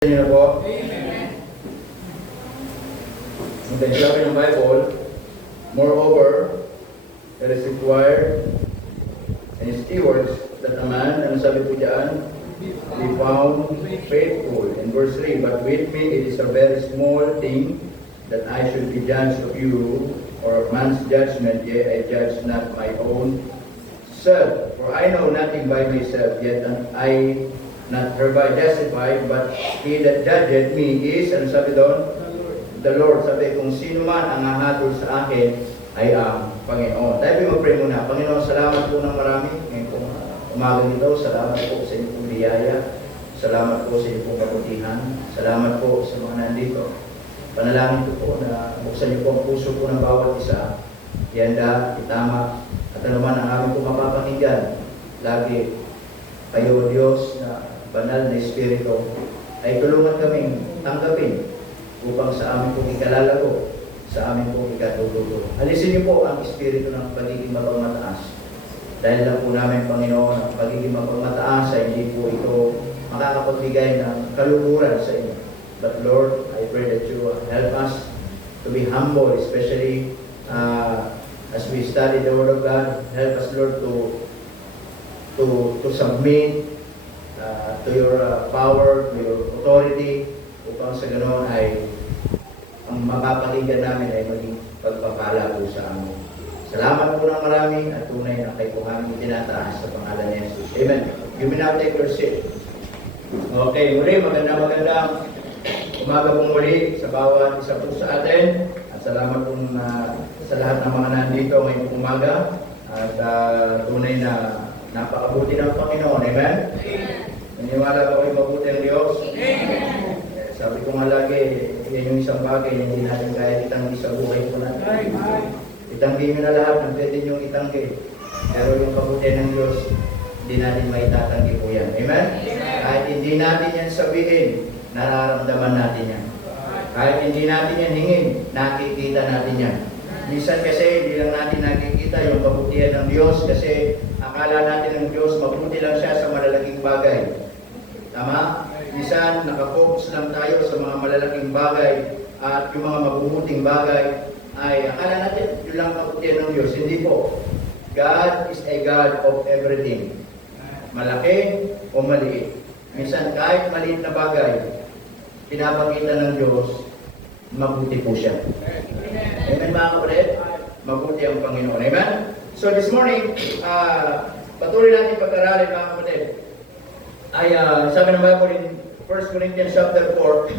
Niyo na po. Ang sabi ng Bible, moreover, it is required and stewards that a man, ano sabi po dyan, be found faithful. In verse 3, but with me it is a very small thing that I should be judged of you, or of man's judgment, yet I judge not my own self. For I know nothing by myself, yet I not hereby justified, but he that judgeth me is, ano sabi doon? The Lord. Sabi, kung sino man ang hahatol sa akin ay ang Panginoon. Tayo mag-pray muna. Panginoon, salamat po ng marami. Ngayon pong umaga nito, salamat po sa inyong pong biyaya. Salamat po sa inyong pong kabutihan. Salamat po sa mga nandito. Panalangin ko po na buksan niyo po ang puso po ng bawat isa. Ihanda, itama, at ano man ang aming pong mapapakinggan. Lagi kayo, Diyos, na banal na Espiritu, ay tulungan kaming tanggapin upang sa amin pong ikalalago, sa amin pong ikatutulog. Alisin niyo po ang Espiritu ng pagiging mapagmataas. Dahil lang po namin, Panginoon, ang pagiging mapagmataas ay hindi po ito makakapagbigay ng kaluhuran sa inyo. But Lord, I pray that you help us to be humble, especially as we study the Word of God. Help us, Lord, to submit to your power, to your authority, upang sa ganoon ay ang mapapakinggan namin ay maging pagpapala po sa amin. Salamat po ng marami at tunay na kayo po kami tinataas sa pangalan ni Jesus. Amen. You may now take your seat. Okay, muli, magandang umaga pong muli sa bawat isa po sa atin. At salamat po sa lahat ng mga nandito ngayong umaga. At tunay na napakabuti ng Panginoon. Amen? Naniwala ba kayo mabuti ang Diyos? Amen. Sabi ko nga lagi, yan yung isang bagay na hindi natin kaya itanggi sa buhay po natin. Itanggi nyo na lahat ng pwede nyo itanggi. Pero yung kabutihan ng Diyos, hindi natin maitatanggi po yan. Amen? Kahit hindi natin yan sabihin, nararamdaman natin yan. Kahit hindi natin yan hingin, nakikita natin yan. Minsan kasi hindi lang natin nakikita yung kabutihan ng Diyos kasi akala natin ng Diyos mabuti lang siya sa malalaking bagay. Tama? Minsan nakafocus lang tayo sa mga malalaking bagay at yung mga mabubuting bagay ay akala natin yun lang kabutihan ng Diyos. Hindi po. God is a God of everything. Malaki o maliit. Minsan kahit maliit na bagay, pinapakita ng Diyos, mabuti po siya. Amen mga kapatid? Mabuti ang Panginoon. Amen? So this morning, patuloy natin pag-aralin mga kapatid. Ay sabi ng Bible in 1 Corinthians chapter 4,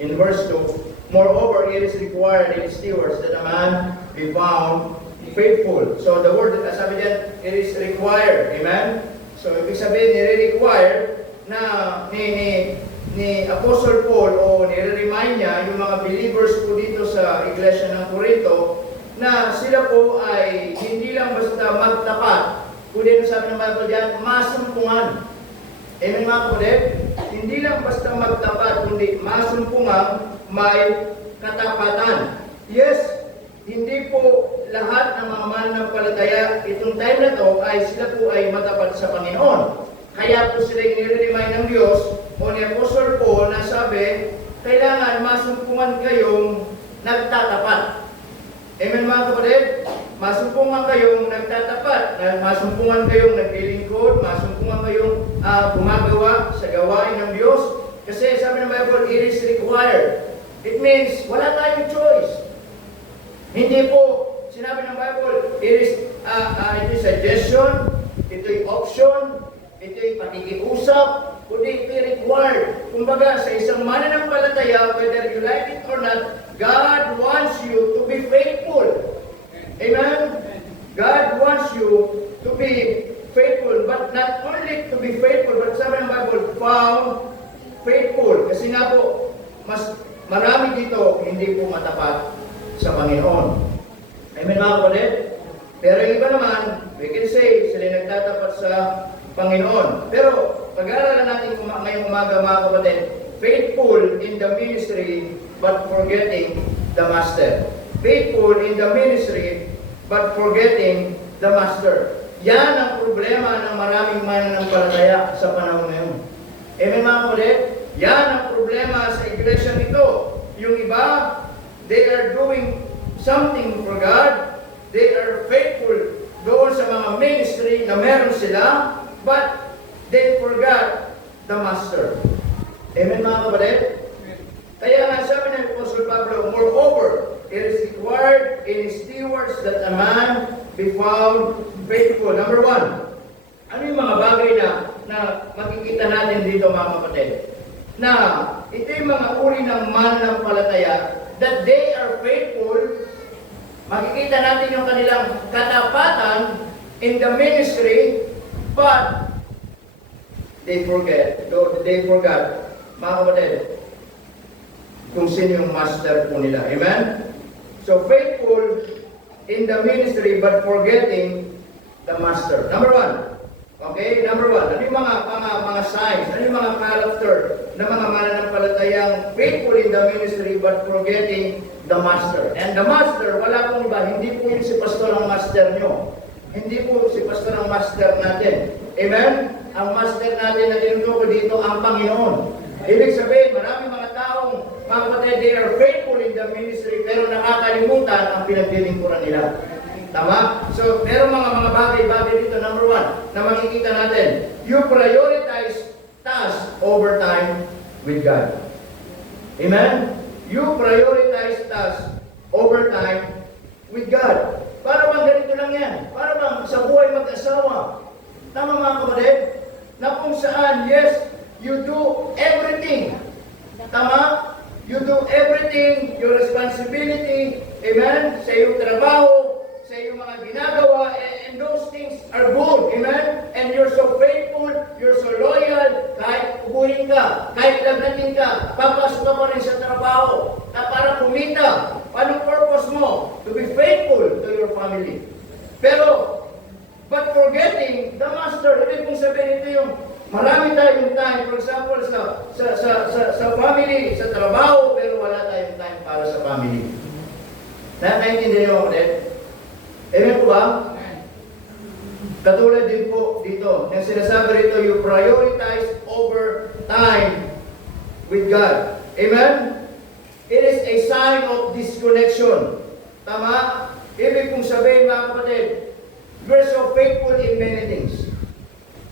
in verse 2, moreover, it is required in stewards that a man be found faithful. So the word, sabi diyan, it is required. Amen? So ibig sabihin, nire-require na ni Apostle Paul o nire-remind niya yung mga believers po dito sa iglesia ng Corinto na sila po ay hindi lang basta magtapat, kundi sabi ng Bible diyan, masumpungan. Amen mga kapatid? Hindi lang basta magtapat, kundi masumpungan, may katapatan. Yes, hindi po lahat ng mga mananampalataya itong time na to ay sila po ay matapat sa Panginoon. Kaya po sila nire-remind ng Diyos o ni Apostle Paul na sabi, kailangan masumpungan kayong nagtatapat. Amen mga kapatid? Masumpungan kayong nagtatapat, masumpungan kayong naglilingkod, masumpungan kayong gumagawa sa gawain ng Diyos. Kasi sabi ng Bible, it is required. It means, wala tayong choice. Hindi po, sinabi ng Bible, it is suggestion, ito'y option, ito'y pakikiusap, kundi ito'y required. Kumbaga, sa isang mananampalataya, whether you like it or not, God wants you to be faithful. Amen? God wants you to be faithful, but not only to be faithful, but sabi ng Bible, found faithful. Kasi nga po, mas marami dito hindi po matapat sa Panginoon. Amen mga kapatid? Pero yung iba naman, we can say, sila nagtatapat sa Panginoon. Pero, pag-aaralan natin ngayong umaga mga kapatid, faithful in the ministry, but forgetting the master. Faithful in the ministry, but forgetting the master. Yan ang problema ng maraming mananampalataya sa panahon ngayon. Amen mga kapatid? Yan ang problema sa iglesia nito. Yung iba, they are doing something for God. They are faithful doon sa mga ministry na meron sila, but they forgot the master. Amen mga kapatid? Kaya nga sabi ng Apostle Pablo, moreover, it is required in stewards that a man be found faithful. Number one, ano yung mga bagay na makikita natin dito mga kapatid? Na ito yung mga uri ng mananampalataya that they are faithful. Makikita natin yung kanilang katapatan in the ministry, but they forgot, mga kapatid, kung sino yung master po nila. Amen? So, faithful in the ministry, but forgetting the master. Number one. Okay? Number one. Ano yung mga signs? Ano yung mga character na mga mananampalatayang faithful in the ministry, but forgetting the master? And the master, wala pong iba. Hindi po yung si pastor ang master nyo. Hindi po si pastor ang master natin. Amen? Ang master natin na tinutukoy dito, ang Panginoon. Ibig sabihin, marami mga taong, mga kapatid, they are faithful in the ministry, pero nakakalimutan ang pinaglilingkuran nila. Tama? So, meron mga bagay-bagay dito. Number one, na makikita natin, you prioritize task over time with God. Amen? You prioritize task over time with God. Para bang ganito lang yan? Para bang sa buhay mag-asawa? Tama mga kapatid? Na kung saan, yes, you do everything. Tama? You do everything, your responsibility, amen, sa iyong trabaho, sa iyong mga ginagawa, and those things are good, amen? And you're so faithful, you're so loyal, kahit ubuhin ka, kahit lagatin ka, papasok ka pa rin sa trabaho, na para kumita. Anong purpose mo? To be faithful to your family. Pero, but forgetting the master, ibig kong sabihin ito yung marami tayong time, for example, sa family, sa trabaho, pero wala tayong time para sa family. Naintindihan niyo ako ulit? Amen po ba? Katulad din po dito, yung sinasabi rito, you prioritize over time with God. Amen? It is a sign of disconnection. Tama? Ibig kong sabihin mga kapatid, we're so faithful in many things.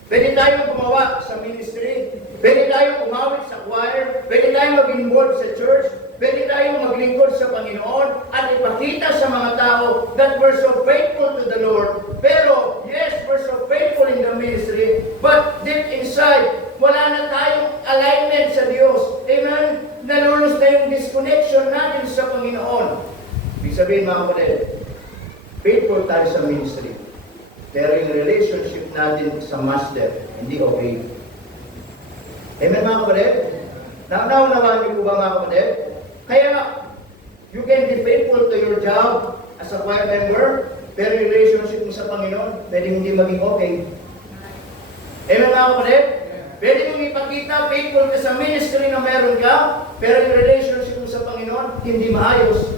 Pwede tayong gumawa sa ministry, pwede tayong umawit sa choir, pwede tayong mag-involve sa church, pwede tayong maglingkod sa Panginoon at ipakita sa mga tao that we're so faithful to the Lord. Pero, yes, we're so faithful in the ministry, but deep inside, wala na tayong alignment sa Diyos. Amen? Nalulos na yung disconnection natin sa Panginoon. Ibig sabihin mga kapatid, faithful tayo sa ministry. Pero yung relationship natin sa master, hindi okay. Amen mga kapatid? Naunawan niyo po ba mga kapatid? Kaya nga, you can be faithful to your job as a choir member, pero yung relationship mo sa Panginoon, pwede hindi maging okay. Amen mga kapatid? Pwede mong ipakita, faithful ka sa ministry na meron ka, pero yung relationship mo sa Panginoon, hindi maayos.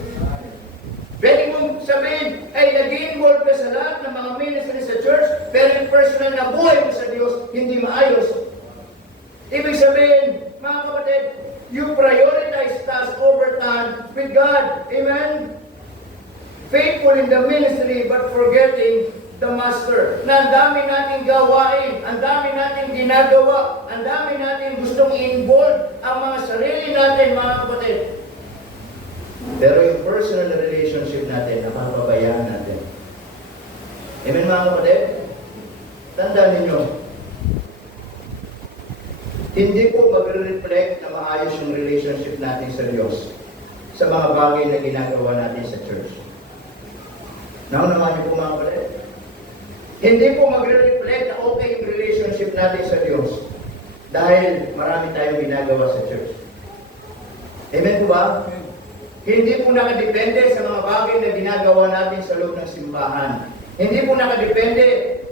Pwede mong sabihin, ay nag-involve ka sa lahat ng mga ministry sa church, pero yung personal na buhay mo sa Diyos, hindi maayos. Ibig sabihin, mga kapatid, you prioritize task over time with God. Amen? Faithful in the ministry, but forgetting the master. Na ang dami nating gawain, ang dami nating ginagawa, ang dami nating gustong i-involve ang mga sarili natin, mga kapatid. Pero yung personal relationship natin, napapabayaan natin. Amen mga kapatid? Tandaan ninyo, hindi po magre-reflect na maayos yung relationship natin sa Diyos sa mga bagay na ginagawa natin sa church. Naunawan niyo po mga kapatid? Hindi po magre-reflect na okay yung relationship natin sa Diyos dahil marami tayong ginagawa sa church. Amen po ba? Hindi po nakadepende sa mga bagay na ginagawa natin sa loob ng simbahan. Hindi po nakadepende,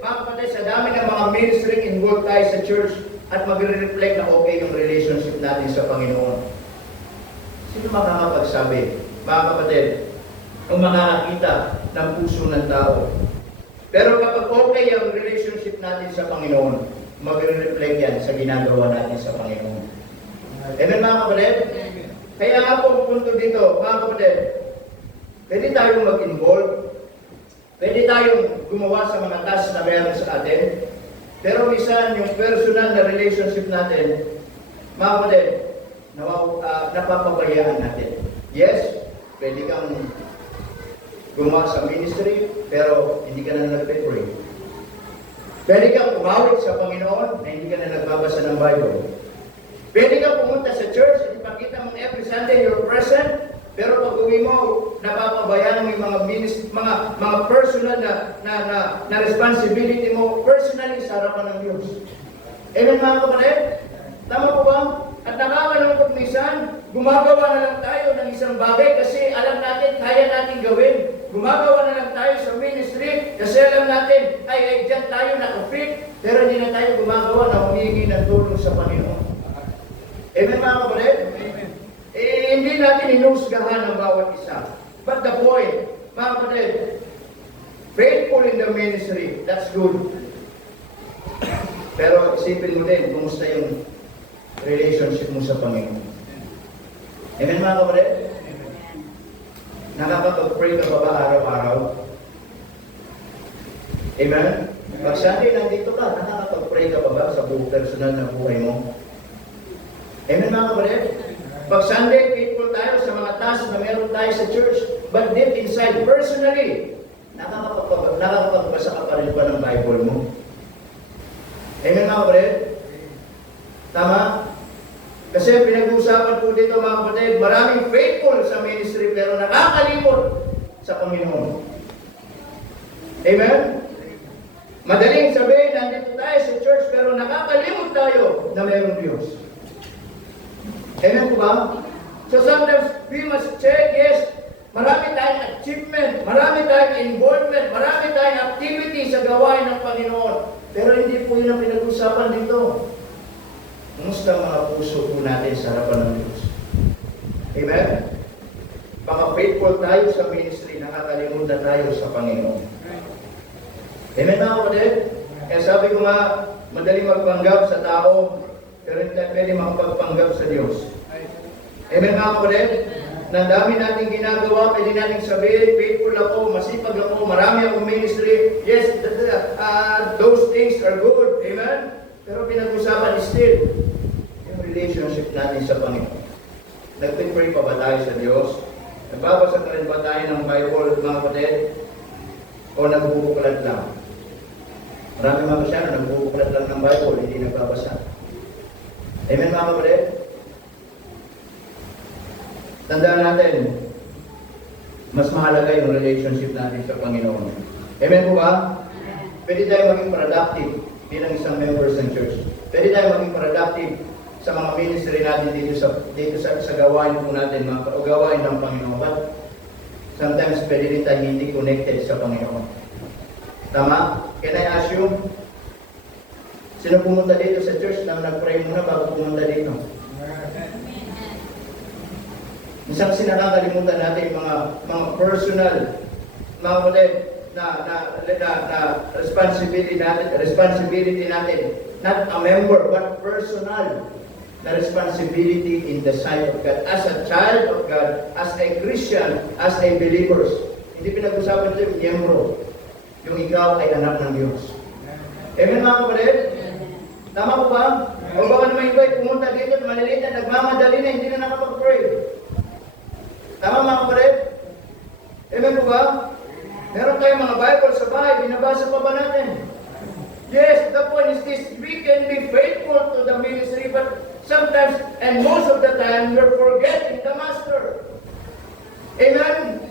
mga kapatid, sa dami ng mga ministry involved tayo sa church at magre-reflect na okay yung relationship natin sa Panginoon. Sino makakapagsabi, mga kapatid, kung makakakita ng puso ng tao? Pero kapag okay ang relationship natin sa Panginoon, magre-reflect yan sa ginagawa natin sa Panginoon. Amen mga kapatid? Kaya nga po ang punto dito, mga kapatid, pwede tayong mag-involve, pwede tayong gumawa sa mga tasks na meron sa atin, pero minsan yung personal na relationship natin, mga kapatid, napapabayaan natin. Yes, pwede kang gumawa sa ministry, pero hindi ka na nagpe-pray. Pwede kang umawit sa Panginoon na hindi ka na nagbabasa ng Bible. Pwede kang pumunta sa church, ipakita mo every Sunday you're present, pero pag uwi mo, napapabayaan mo yung mga personal na responsibility mo, personally sa harapan ng Diyos. Amen mga kapatid? Tama po ba? At nakakalungkot minsan, gumagawa na lang tayo ng isang bagay kasi alam natin, kaya natin gawin. Gumagawa na lang tayo sa ministry kasi alam natin, ay dyan tayo nakafit, pero hindi na tayo gumagawa na humingi ng tulong sa Panginoon. Amen mga kapatid? Amen. Hindi natin inusgahan ang bawat isa. But the point, mga kapatid, faithful in the ministry, that's good. Pero isipin mo din, kumusta yung relationship mo sa Panginoon. Amen mga kapatid? Nakakapag-pray ka ba araw-araw? Amen? Pag Sunday nandito ka, nakakapag-pray ka ba sa personal na buhay mo? Amen mga kapatid? Pag Sunday, faithful tayo sa mga tasks na meron tayo sa church, but deep inside, personally, nakakapagbasa ka pa rin ba ng Bible mo? Amen mga kapatid? Tama? Kasi pinag-uusapan po dito mga kapatid, maraming faithful sa ministry pero nakakalimot sa Panginoon. Amen? Madaling sabihin, nandito tayo sa church pero nakakalimot tayo na mayroong Diyos. Amen po ba? So sometimes we must check, yes, marami tayong achievement, marami tayong involvement, marami tayong activity sa gawain ng Panginoon. Pero hindi po yun ang pinag-usapan dito. Kumusta ang mga puso po natin sa harapan ng Diyos? Amen? Baka faithful tayo sa ministry, nakakalimutan tayo sa Panginoon. Amen mga kapatid? Kaya sabi ko nga, madaling magpanggap sa tao, pero hindi tayo pwede makapagpanggap sa Diyos. Amen mga kapatid? Na dami nating ginagawa, pwede nating sabihin, faithful ako, masipag ako, marami akong ministry. Yes, those things are good. Amen? Pero pinag-usapan still, yung relationship natin sa Panginoon. Nag-pray pa ba tayo sa Diyos? Nagbabasa ka rin ba tayo ng Bible, mga kapatid? O nagbubuklat lang? Marami mga Kristyano, nagbubuklat lang ng Bible, hindi nagbabasa. Amen mga kapatid? Tandaan natin, mas mahalaga yung relationship natin sa Panginoon. Amen po ba? Pwede tayo maging productive bilang isang members ng church. Pwede tayo maging productive sa mga ministry natin dito sa gawain po natin, mga gawain ng Panginoon. But sometimes pwede rin tayo hindi connected sa Panginoon. Tama? Can I ask you? Sino pumunta dito sa church na nag-pray muna bago pumunta dito? Minsan kasi nakakalimutan natin yung mga personal, mga kapatid, na responsibility natin. Not a member, but personal na responsibility in the sight of God. As a child of God, as a Christian, as a believers. Hindi pinag-usapan ito yung miyembro. Yung ikaw ay anak ng Diyos. Amen mga kapatid? Tama po ba? O baka naman ikaw ay pumunta dito at maliliit na nagmamadali na hindi na nakapag-pray. Tama mga kapatid? Amen po ba? Meron tayong mga Bible sa bahay, binabasa pa ba natin? Yes, the point is this, we can be faithful to the ministry, but sometimes, and most of the time, we're forgetting the Master. Amen?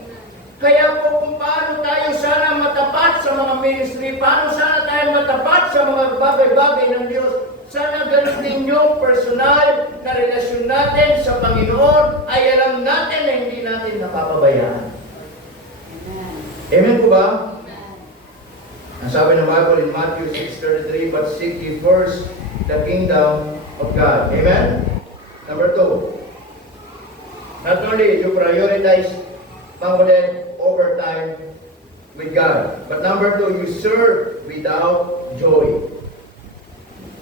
Kaya po kung paano tayo sana matapat sa mga ministry, paano sana tayo matapat sa mga bagay-bagay ng Diyos, sana ganun din yung personal na relasyon natin sa Panginoon ay alam natin na hindi natin napapabayaan. Amen po ba? Ang sabi ng Bible in Matthew 6:33, but seek ye first the kingdom of God. Amen? Number 2, not only you prioritize overtime with God, but number 2, you serve without joy.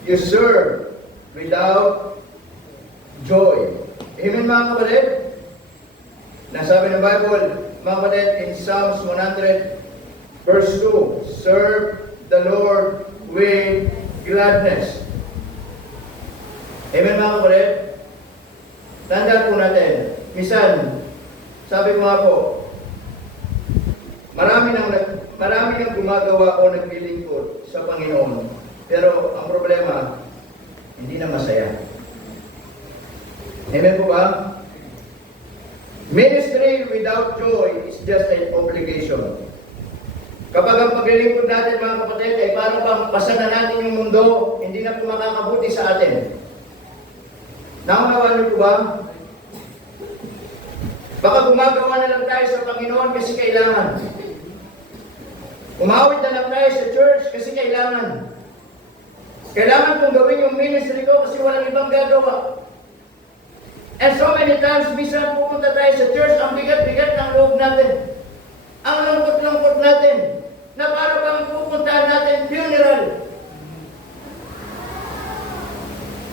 You serve without joy. Amen mga kapatid? Nasabi ng Bible, mga kapatid, in Psalms 100 verse 2, serve the Lord with gladness. Amen mga kapatid? Tandaan po natin, minsan, sabi ko nga po, marami nang gumagawa o naglilingkod sa Panginoon. Pero ang problema, hindi na masaya. Amen po ba? Ministry without joy is just an obligation. Kapag ang paglilingkod natin mga kapatid ay parang bang pasa na natin yung mundo, hindi na po makakabuti sa atin. Naunawaan niyo po ba? Baka gumagawa na lang tayo sa Panginoon kasi kailangan. Umawit na lang tayo sa church kasi kailangan. Kailangan kong gawin yung ministry ko kasi walang ibang gagawa. And so many times, minsan pupunta tayo sa church, ang bigat-bigat ng loob natin. Ang lungkot-lungkot natin, na para bang pupuntahan natin funeral.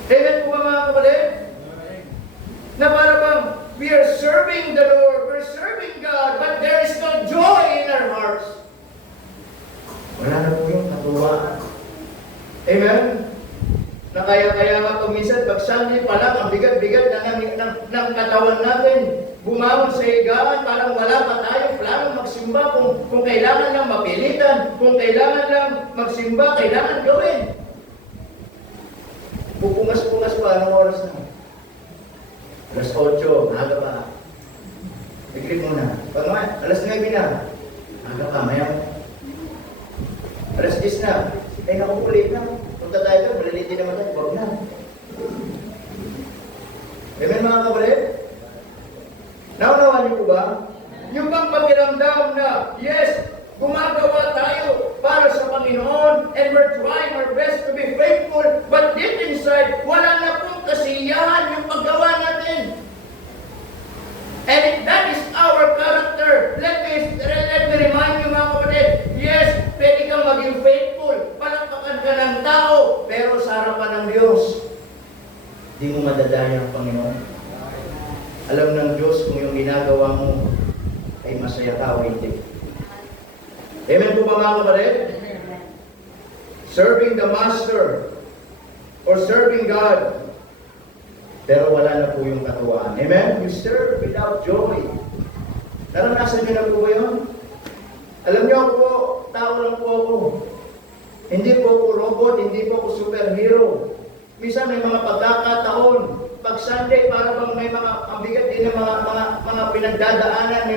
Amen po ba mga kapatid? Na para bang we are serving the Lord, we're serving God, but there is no joy in our hearts. Wala na po yung katuwaan. Amen? Na kaya nga pag minsan, pag Sunday pa lang, ang bigat-bigat ng katawan natin. Bumawon sa higaan, parang wala pa tayong planong magsimba. Kung kailangan lang mapilitan, kung kailangan lang magsimba, kailangan gawin. Pupungas-pungas pa, anong oras na? Alas 8, maaga pa. Igrip muna. Pag alas 9 na, maaga pa, mayaw. Alas 10 na, ay nakukulit na. Punta tayo doon, malilitin naman tayo, huwag na. Amen mga kapatid? Naunawaan niyo po ba? Yung bang pakiramdam na, yes, gumagawa tayo para sa Panginoon and we're trying our best to be faithful, but deep inside, wala na pong kasiyahan yung paggawa natin. And if that is our character, let me remind you mga kapatid, yes, pwede kang maging faithful, palakpakan ka ng tao, pero sa harapan ng Diyos, di mo madadaya ang Panginoon. Alam ng Diyos kung yung ginagawa mo ay masaya ka o hindi. Amen po ba mga kapatid? Serving the Master or serving God, pero wala na po yung katuwaan. Amen? You serve without joy. Naranasan niyo na po ba yun? Alam niyo ako po, tao lang po ako. Hindi po ako robot, hindi po ako superhero. Minsan may mga pagkakataon, pag Sunday, para bang may mga bigat din ng mga pinagdadaanan,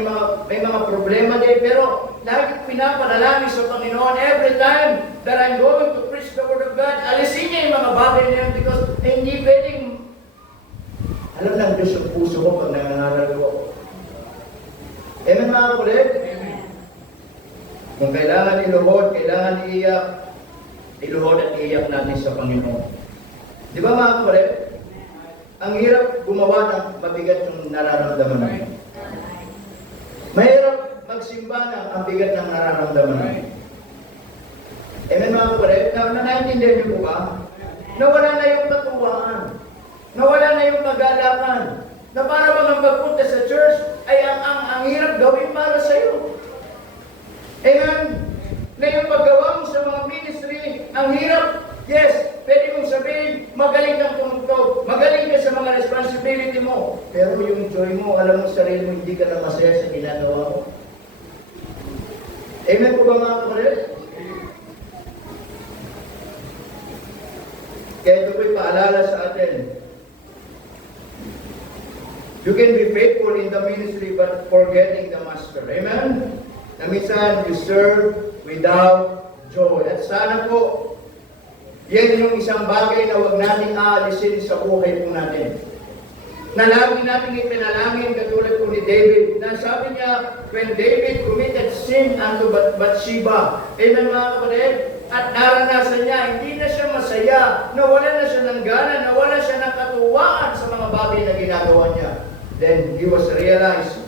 may mga problema din. Pero lagi pinapanalangin sa Panginoon every time that I'm going to preach the Word of God. Alisin niya yung mga bagay na yun because hindi pwedeng. Alam ng Diyos yung puso ko pag nangangaral ko. Amen mga kapatid? Kung kailangan iluhod, kailangan iiyak, iluhod at iiyak natin sa Panginoon. Di ba mga kapatid? Ang hirap gumawa ng mabigat yung nararamdaman natin. Mahirap magsimba ng ang bigat ng nararamdaman natin. Amen mga kapatid? Naintindihan niyo po ba? Nawala na yung katuwaan. Nawala na yung kagalakan. Na para bang ang pagpunta sa church ay ang hirap gawin para sa iyo. Amen? Na yung paggawa mo sa mga ministry, ang hirap. Yes, pwede mong sabihin, magaling kang tumugtog, magaling ka sa mga responsibility mo. Pero yung joy mo, alam mo sa sarili mo, hindi ka na masaya sa ginagawa mo. Amen po ba mga kapatid? Kaya ito po'y paalala sa atin. You can be faithful in the ministry but forgetting the master. Amen? Na minsan, you serve without joy. At sana po, yan yung isang bagay na huwag nating aalisin sa buhay po natin. Na lagi natin ipinalangin katulad po ni David. Na sabi niya, when David committed sin unto Bathsheba. Amen mga kapatid? At naranasan niya, hindi na siya masaya. Nawala na siya ng gana, nawala siya ng katuwaan sa mga bagay na ginagawa niya. Then he was realized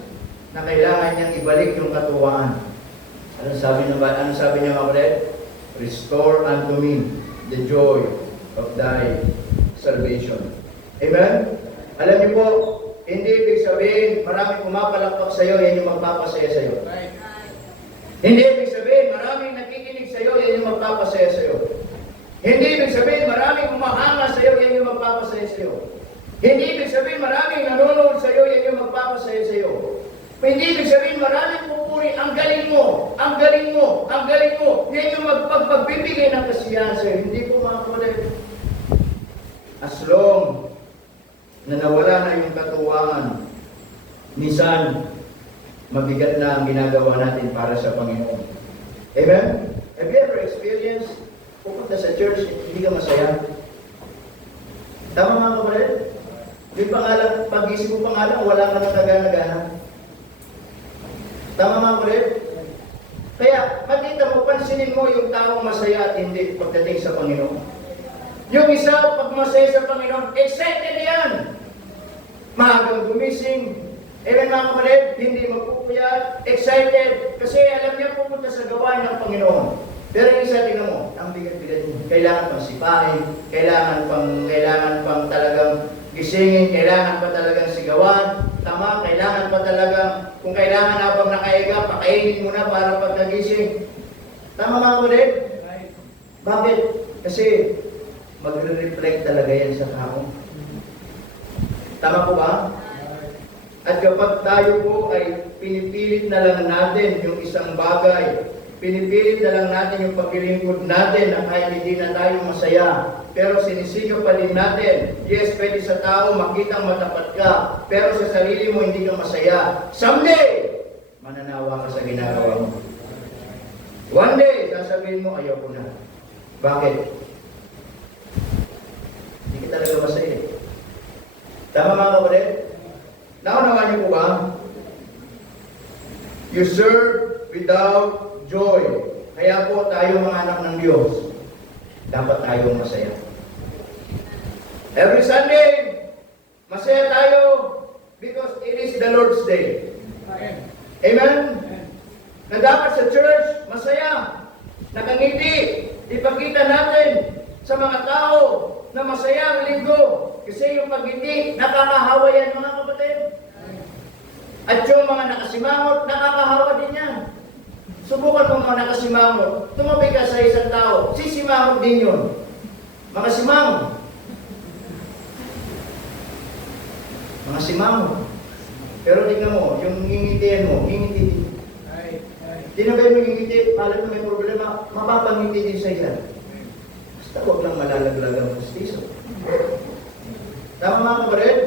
na kailangan niyang ibalik yung katuwaan. Ano sabi niya mga kapatid? Restore unto me the joy of thy salvation. Amen? Alam niyo po, hindi ibig sabihin maraming pumapalakpak sa iyo, yan yung magpapasaya sa iyo. Hindi ibig sabihin maraming nakikinig sa iyo, yan yung magpapasaya sa iyo. Hindi ibig sabihin maraming humahanga sa iyo, yan yung magpapasaya sa iyo. Hindi ibig sabihin maraming nanonood sa iyo, yan yung magpapasaya sa iyo. Hindi ibig sabihin maraming pupuri, ang galing mo, ang galing mo, ang galing mo, yan yung magpagbibigay ng kasiyahan sa iyo. Hindi po mga kapatid. As long na nawala na yung katuwaan, minsan, mabigat na ang ginagawa natin para sa Panginoon. Amen? Have you ever experienced, pupunta sa church, hindi ka masaya? Tama mga kapatid? Yung pangalan, pag-isip mo pangalan, wala ka nang taga-nagahan. Tama mga kapatid? Kaya, makita mo, pansinin mo yung taong masaya at hindi pagdating sa Panginoon. Yung isa, pag masaya sa Panginoon, excited yan! Maagang gumising. Amen mga kapatid, hindi magpupuyat, excited, kasi alam niya pupunta sa gawain ng Panginoon. Pero yung isa, tingnan mo, ang bigat-bigat niya. Kailangan pang sipahin, kailangan pang talagang gisingin, kailangan pa talagang sigawan, tama, kailangan pa talagang, kung kailangan habang nakahiga, pakainin mo na para pag nagising. Tama mga kapatid? Bakit? Kasi magre-reflect talaga yan sa tao. Tama po ba? At kapag tayo po ay pinipilit na lang natin yung isang bagay, pinipilit na lang natin yung paglilingkod natin na kahit hindi na tayo masaya, pero sinisino pa din natin. Yes, pwede sa tao makitang matapat ka, pero sa sarili mo hindi ka masaya. Someday, mananawa ka sa ginagawa mo. One day, sasabihin mo, ayaw ko na. Bakit? Hindi ka talaga masaya. Tama mga kapatid? Naunawa niyo po ba? You serve without joy. Kaya po tayo mga anak ng Diyos, dapat tayong masaya. Every Sunday, masaya tayo because it is the Lord's Day. Amen? Na dapat sa church, masaya. Nakangiti. Ipakita natin sa mga tao na masaya ang linggo. Kasi yung pag-hindi, nakakahawa yan mga kapatid. At yung mga nakasimangot, nakakahawa din yan. Subukan mo mga nakasimangot. Tumabi ka sa isang tao, sisimangot din yun. Mga simangot. Mga simangot. Pero tingnan mo, yung ngingitian mo, ngingiti din. Tinabay mo ngingiti, alam mo may problema, mapapangiti din sa iyan. Basta huwag lang malalaglag ang pustiso. Tama mga kapatid?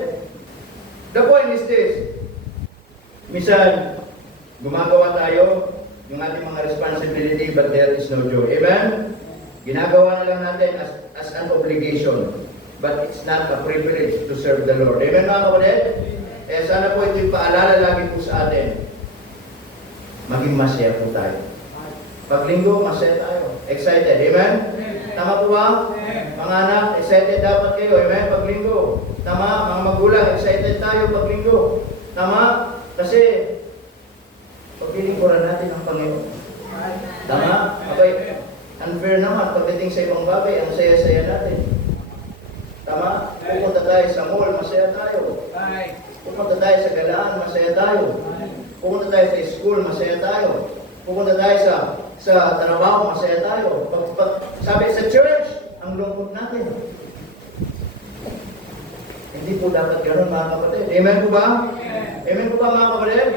The point is this. Minsan, gumagawa tayo yung ating mga responsibility but there is no joy. Amen? Ginagawa na lang natin as an obligation. But it's not a privilege to serve the Lord. Amen mga kapatid? Sana po ito'y paalala lagi po sa atin. Maging masaya po tayo. Paglinggo, masaya tayo. Excited. Amen? Tama po ba? Mga anak, excited dapat kayo. Amen? Paglinggo. Tama? Mga magulang, excited tayo paglinggo. Tama? Kasi, paglilingkuran natin ang Panginoon. Tama? Okay. Unfair naman, pagdating sa ibang bagay, ang saya-saya natin. Tama? Pupunta tayo sa mall, masaya tayo. Pupunta tayo sa galaan, masaya tayo. Pupunta tayo sa school, masaya tayo. Pupunta tayo sa trabaho, masaya tayo. Sabi sa church, ang lungkot natin. Hindi po dapat gano'n mga kapatid. Amen po ba? Amen po ba mga kapatid?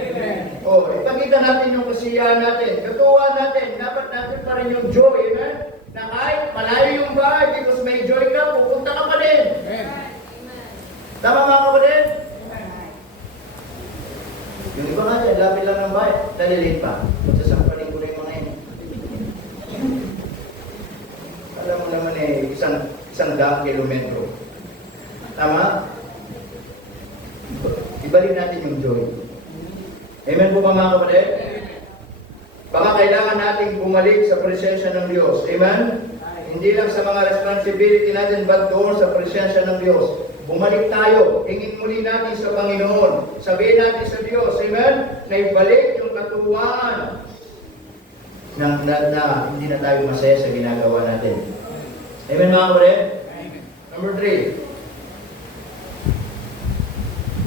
O, ipakita natin yung kasiyahan natin. Katuwa natin. Dapat natin pa rin yung joy. Amen? Na kahit malayo yung bahay, because may joy ka, pupunta ka pa din. Tama mga kapatid? Yung iba nga dyan, lapit lang ng bahay, nalilit pa. Magsasampaling ko na yung mga yun. Alam mo naman isang daang kilometro. Tama? Ibalik natin yung joy. Amen po ba mga kapatid? Baka kailangan nating bumalik sa presensya ng Diyos. Amen? Hindi lang sa mga responsibility natin, but doon sa presensya ng Diyos. Bumalik tayo, hingin muli natin sa Panginoon. Sabihin natin sa Diyos, amen? Na ibalik yung katuwaan na hindi na tayo masaya sa ginagawa natin. Amen mga kapatid? Number 3.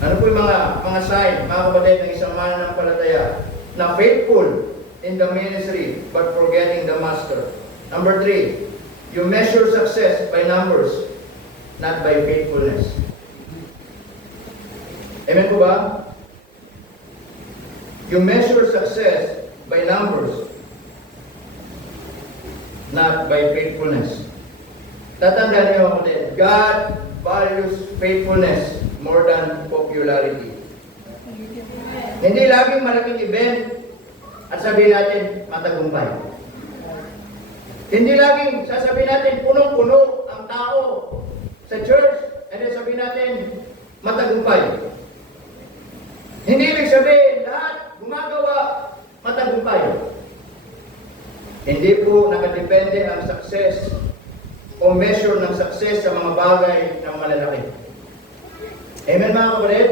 Ano po yung mga sign, mga kapatid, ng isang mananampalataya na faithful in the ministry but forgetting the master? Number 3, you measure success by numbers, not by faithfulness. Amen po ba? You measure success by numbers, not by faithfulness. Tatandaan niyo ako din, God values faithfulness more than popularity. Hindi laging malaking event at sabihin natin matagumpay. Hindi laging sasabihin natin punong-puno ang tao sa church and then sabihin natin matagumpay. Hindi ibig sabihin lahat gumagawa matagumpay. Hindi po nakadepende ang success o measure ng success sa mga bagay ng malalaki. Amen mga kapatid?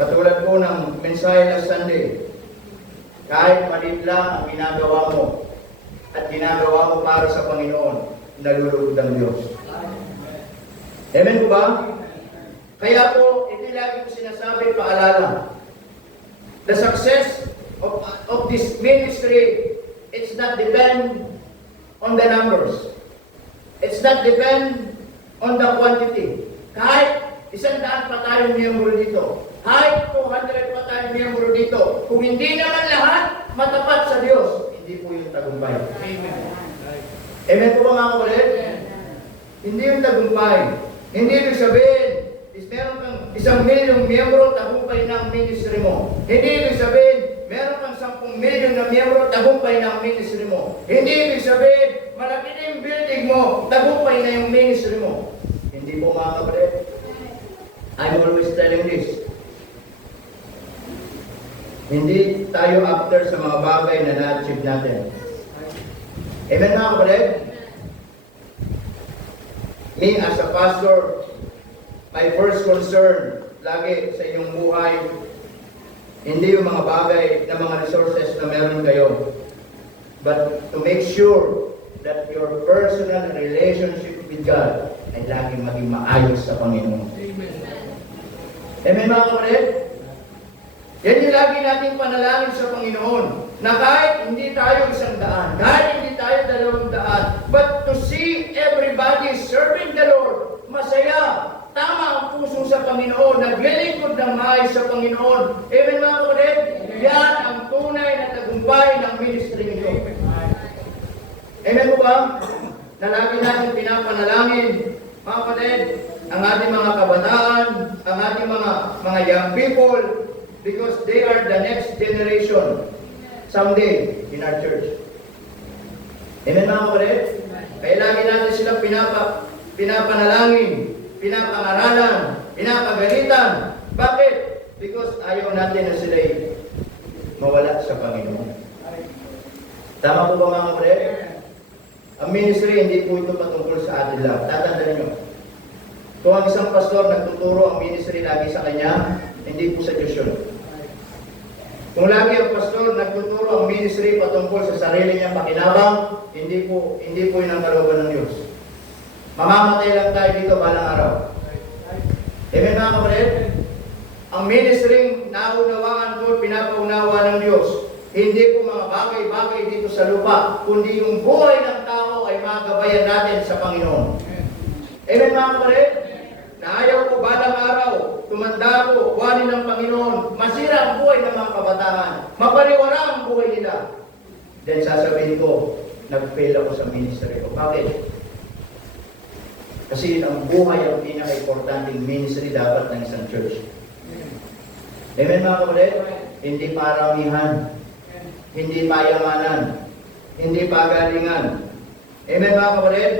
Katulad po ng mensahe last Sunday, kahit maliit lang ang ginagawa mo at ginagawa mo para sa Panginoon, nalulugod ang Diyos. Amen po ba? Kaya po, ito lagi ko sinasabi, paalala. The success of this ministry, it's not depend on the numbers. It's not depend on the quantity. Kahit 100 pa tayong miyembro dito, kahit 200 pa tayong miyembro dito, kung hindi naman lahat matapat sa Diyos, hindi po yung tagumpay. Amen. Amen po ba mga kapatid? Hindi yung tagumpay. Hindi ibig sabihin, meron kang 1,000,000 miyembro, tagumpay ng ministry mo. Hindi ibig sabihin, meron kang 10,000,000 na miyembro, tagumpay ng ministry mo. Hindi ibig sabihin, malaki na yung building mo, tagumpay na yung ministry mo. Hindi po mga kapatid. I'm always telling this. Hindi tayo after sa mga bagay na na-achieve natin. Amen mga kapatid? Me as a pastor, my first concern lagi sa inyong buhay, hindi yung mga bagay na mga resources na meron kayo, but to make sure that your personal relationship with God ay laging maging maayos sa Panginoon. Amen. Amen mga kapatid? Yan yung lagi nating panalangin sa Panginoon, na kahit hindi tayo 100, kahit hindi tayo 200, but to see everybody serving the Lord, masaya, tama ang puso sa Panginoon, naglilingkod ng maayos sa Panginoon. Amen mga kapatid? Yan ang tunay na tagumpay ng ministry nito. Amen po ba? Na lagi natin pinapanalangin, mga kapatid, ang ating mga kabataan, ang ating mga young people, because they are the next generation someday in our church. Amen mga kapatid? Kaya lagi natin silang pinapanalangin, pinapangaralan, pinapagalitan. Bakit? Because ayaw natin na sila'y mawala sa Panginoon. Tama po ba mga kapatid? Ang ministry, hindi po ito patungkol sa atin lang. Tatandaan nyo. Kung ang isang pastor nagtuturo ang ministry lagi sa kanya, hindi po sa Diyos yun. Kung lagi ang pastor nagtuturo ang ministry patungkol sa sarili niyang pakinabang, hindi po yun ang kalooban ng Diyos. Mamamatay lang tayo dito balang araw. Amen mga kapatid? Ang ministry naunawaan ko, pinapaunawa ng Diyos. Hindi po mga bagay-bagay dito sa lupa, kundi yung buhay ng tao ay magabayan natin sa Panginoon. Amen mga kapatid? Na ayaw ko balang araw, tumanda ko, kuhanin ng Panginoon, masira ang buhay ng mga kabataan, mapaliwara ang buhay nila. Then sasabihin ko, nag-fail ako sa ministry ko. Bakit? Kasi ang buhay ang pinaka-importanting ministry dapat ng isang church. Amen mga kapatid? Hindi paramihan, hindi payamanan, hindi pagalingan. Amen mga kapatid?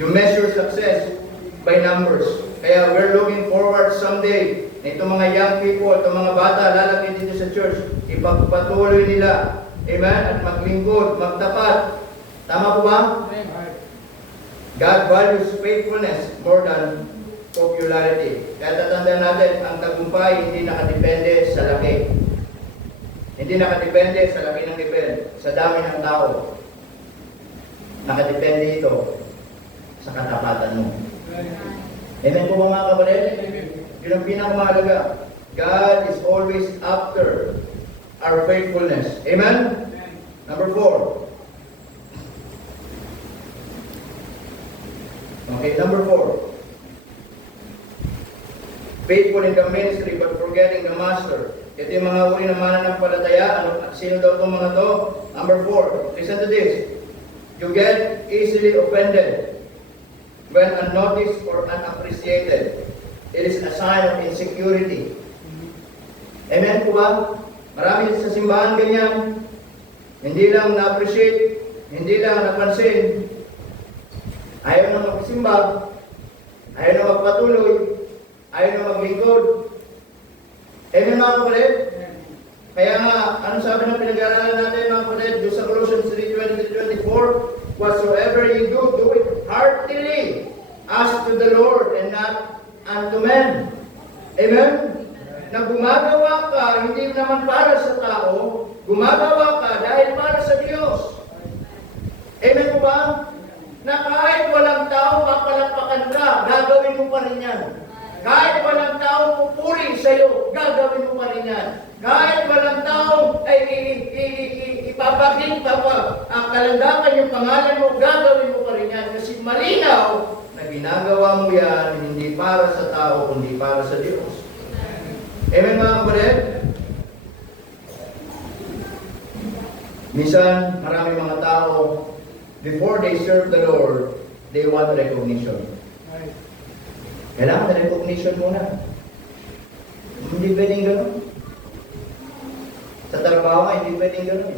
You measure success by numbers. Kaya we're looking forward someday na itong mga young people, itong mga bata, lalaki dito sa church, ipagpatuloy nila. Amen? At maglingkod, magtapat. Tama po ba? God values faithfulness more than popularity. Kaya tatandaan natin, ang tagumpay hindi nakadepende sa laki. Hindi nakadepende sa laki ng event, sa dami ng tao. Nakadepende ito sa katapatan mo. Amen po ba mga kapatid? Yun ang pinakamahalaga. God is always after our faithfulness. Amen? Number 4. Okay, number 4. Faithful in the ministry but forgetting the master. Ito yung mga uri ng mananampalataya. Sino daw itong mga to? Number 4. Listen to this. You get easily offended when unnoticed or unappreciated. It is a sign of insecurity. Amen po ba? Marami sa simbahan ganyan. Hindi lang na-appreciate, hindi lang napansin. Ayaw na magsimba, ayaw na magpatuloy, ayaw na maglingkod. Amen mga kapatid? Kaya nga, ano sabi ng pinag-aaralan natin mga kapatid? Doon sa Colossians 3:20-24, whatsoever you do, do it heartily, as to the Lord and not unto men. Amen? Na gumagawa ka, hindi naman para sa tao, gumagawa ka dahil para sa Diyos. Amen po ba? Na kahit walang tao papalakpakan ka, gagawin mo pa rin yan. Kahit walang tao pupuri sa iyo, gagawin mo pa rin yan. Kahit walang tao ay kalandakan yung pangalan mo, gagawin mo pa rin yan. Kasi malinaw na ginagawa mo yan hindi para sa tao, kundi para sa Diyos. Amen mga kapatid? Minsan, marami mga tao, before they serve the Lord, they want recognition. Kailangan recognition muna. Hindi pwedeng gano'n. Sa trabaho nga, hindi pwedeng gano'n.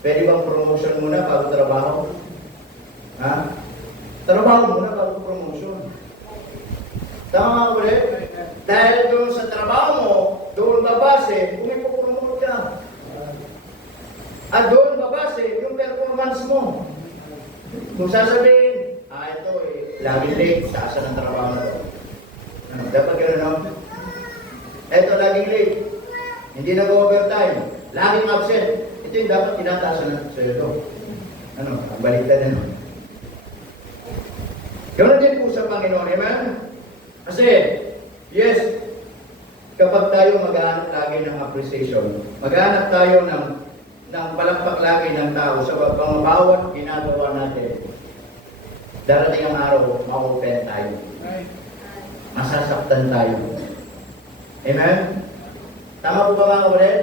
Pwede bang promotion muna bago trabaho? Ha? Trabaho muna bago promotion. Tama nga ulit? Dahil doon sa trabaho mo, doon babase, kung ipopromote ka. At doon babase, yung performance mo. Kung sasabihin, ito laging late, taasa ng trabaho na ito. Dapat gano'n, no? Ito, laging late. Hindi nag-overtime. Laging absent. Ito yung dapat tinataasan ng sweldo. Ang baliktad na nun. Gano'n din po sa Panginoon, amen? Kasi, yes, kapag tayo maghahanap lagi ng appreciation, maghahanap tayo ng palakpak lagi ng tao sa bawat ginagawa natin, darating ang araw, ma-open tayo. Masasaktan tayo. Amen? Tama po ba mga kapatid?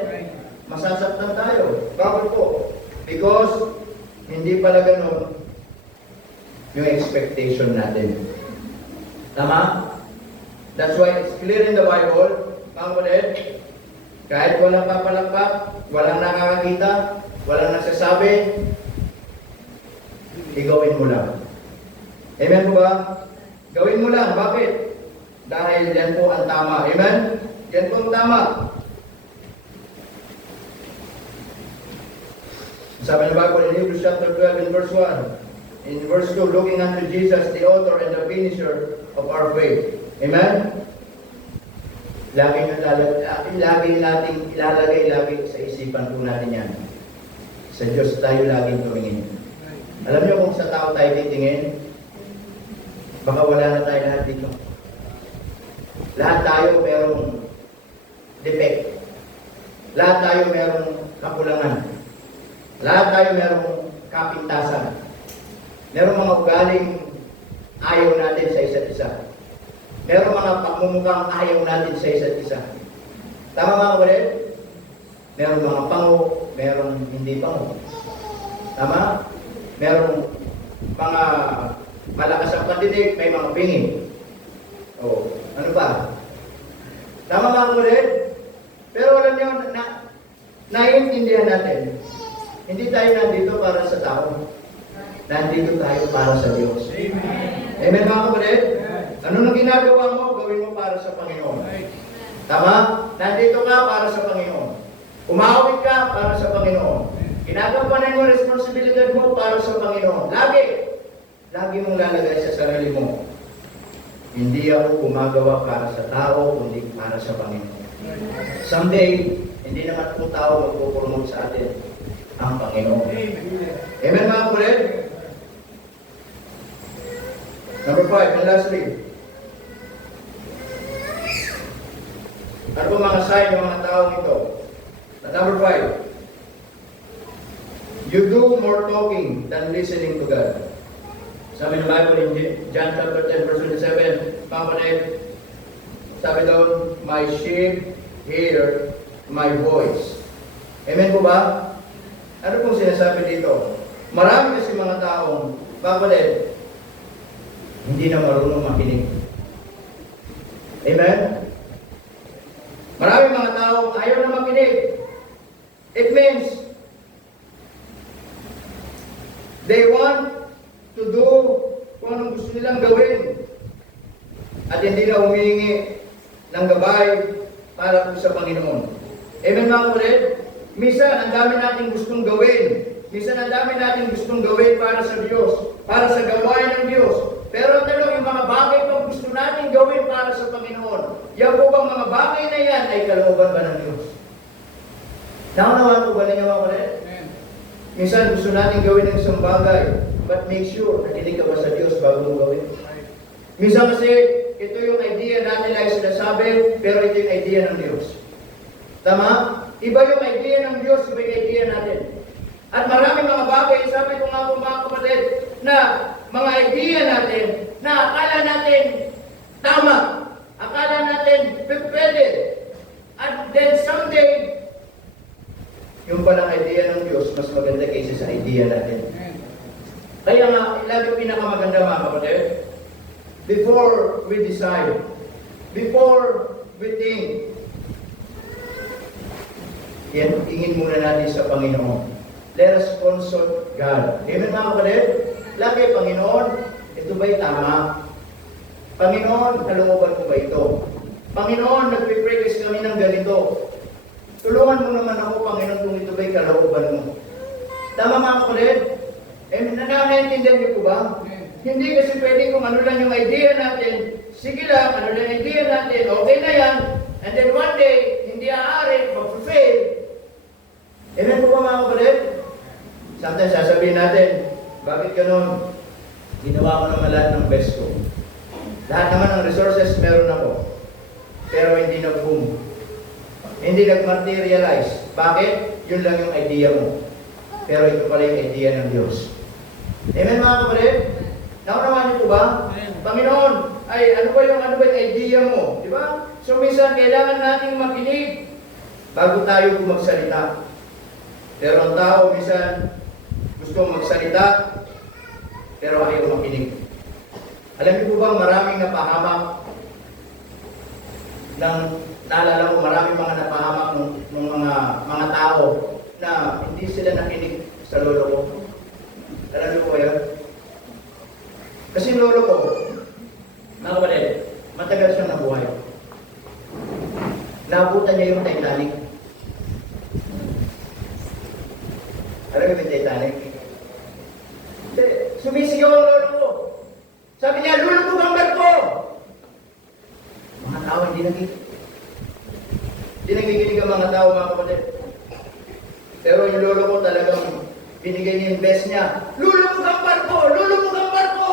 Masasaktan tayo. Bakit po? Because hindi pala ganun yung expectation natin. Tama? That's why it's clear in the Bible, mga kapatid, kahit walang papalakpak, walang nakakakita, walang nagsasabi, igawin mo lang. Amen po ba? Gawin mo lang. Bakit? Dahil yan po ang tama. Amen? Yan po ang tama. Sabi ng Bible in Hebrews chapter 12 and verse 1. In verse 2, looking unto Jesus, the author and the finisher of our faith. Amen? Lagi nating ilalagay sa isipan po natin yan. Sa Diyos tayo laging tumingin. Alam niyo kung sa tao tayo titingin, baka wala na tayo lahat dito. Lahat tayo merong defect. Lahat tayo merong kakulangan. Lahat tayo merong kapintasan. Merong mga ugaling ayaw natin sa isa't isa. Merong mga pagmumukhang ayaw natin sa isa't isa. Tama mga kapatid? Merong mga pango, merong hindi pango. Tama? Merong mga malakas ang pandinig, may mga pingin. O, ano pa? Tama mga kapatid? Pero alam niyo, naiintindihan natin. Hindi tayo nandito para sa tao. Nandito tayo para sa Diyos. Amen. Amen mga kapatid? Ano na ginagawa mo, gawin mo para sa Panginoon. Tama? Nandito ka para sa Panginoon. Umawit ka para sa Panginoon. Ginagampanan mo responsibilidad mo para sa Panginoon. Lagi mong lalagay sa sarili mo. Hindi ako gumagawa para sa tao, kundi para sa Panginoon. Someday, hindi naman po tao magpupromote sa atin ang Panginoon. Amen mga kapatid? Number 5, and lastly, Ano ba mga sign ng mga taong ito? Number 5, you do more talking than listening to God. Sabi ng Bible in John chapter 10 verse 27, mga kapatid, sabi doon, my sheep hear my voice. Amen po ba? Ano pong sinasabi dito? Marami kasi mga taong, mga kapatid, hindi na marunong makinig. Amen? Marami mga taong ayaw na makinig. It means they want to do kung anong gusto nilang gawin at hindi na humihingi ng gabay para po sa Panginoon. Amen mga kapatid? Minsan, ang dami natin gustong gawin. Minsan, ang dami natin gustong gawin para sa Diyos, para sa gawain ng Diyos. Pero tanong, yung mga bagay pang gusto natin gawin para sa Panginoon, yan po bang mga bagay na yan ay kalooban ba ng Diyos? Naunawaan po ba ninyo mga kapatid? Minsan, gusto natin gawin ng isang bagay, but make sure, nakinig ka ba sa Diyos bago mo gawin? Minsan kasi, ito yung idea natin ay sinasabi, pero ito yung idea ng Diyos. Tama? Iba yung idea ng Diyos, iba yung idea natin. At maraming mga bagay, sabi ko nga po mga kapatid, na mga idea natin, na akala natin tama, akala natin pwede. At then someday, yung palang idea ng Diyos, mas maganda kaysa sa idea natin. Kaya nga, lagi pinakamaganda mga kapatid, before we decide, before we think, yan, tingin muna natin sa Panginoon. Let us consult God. Amen mga kapatid? Lagi, Panginoon, ito ba'y tama? Panginoon, kalooban ko ba ito? Panginoon, nagpipray kami ng ganito. Tulungan mo naman ako, Panginoon, kung ito ba'y kalooban mo. Tama mga kapatid? Nanaintindihan niyo po ba? Hindi kasi pwede kung ano lang yung idea natin. Sige lang, ano lang yung idea natin, okay na yan. And then one day, hindi aari, mag-fail. Amen po ba mga kapatid? Sometimes sasabihin natin, bakit ganun? Ginawa ko naman lahat ng best ko. Lahat naman ng resources meron ako. Pero hindi nag-boom. Hindi nag-materialize. Bakit? Yun lang yung idea mo. Pero ito pala yung idea ng Diyos. Amen mga kapatid? Naunawaan niyo po ba? Panginoon, ay ano ba yung idea mo? Di ba? So minsan kailangan nating makinig bago tayo magsalita. Pero ang tao minsan gusto magsalita pero ayaw makinig. Alam niyo po ba maraming napahamak naalala ko maraming mga napahamak ng mga tao na hindi sila nakinig sa lolo ko. Alam niyo po yan? Kasi lolo ko, mga kapatid, matagal siyang nabuhay. Naabutan niya yung Titanic. Alam mo yung Titanic? Sumisigaw ang lolo ko. Sabi niya, lulubog ang barko! Mga tao, hindi nagiginig ang mga tao, mga kapatid. Pero yung lolo ko talagang binigay niya yung best niya. Lulubog ang barko! Lulubog ang barko!